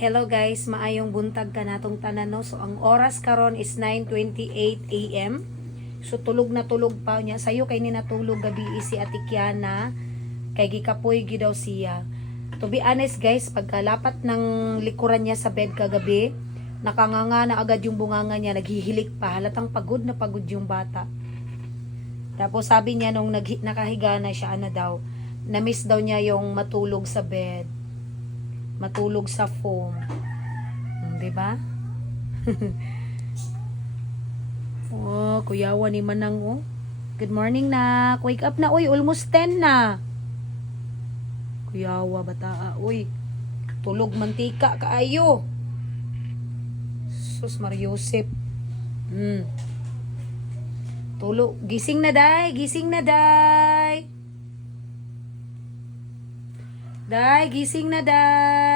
Hello guys, maayong buntag ka natong tanan no. So ang oras karon is 9:28 AM. So tulog na tulog pa niya. Sayo kay ni natulog gabi si Ate Kiana kay gikapoy gyud daw siya. To be honest guys, pagkalapat ng likuran niya sa bed kagabi, nakanganga na agad yung bunganga niya, naghihilik pa. Halatang pagod na pagod yung bata. Tapos sabi niya nung nakahiga na siya, ano daw, na-miss daw niya yung matulog sa bed. Matulog sa foam. Di ba? Oh, kuyawa ni Manang oh. Good morning na. Wake up na. Uy, almost 10 na. Kuyawa bata. Uy, tulog mantika kaayo. Sus Mariusip. Tulog. Gising na day. Gising na day. Day, gising na day.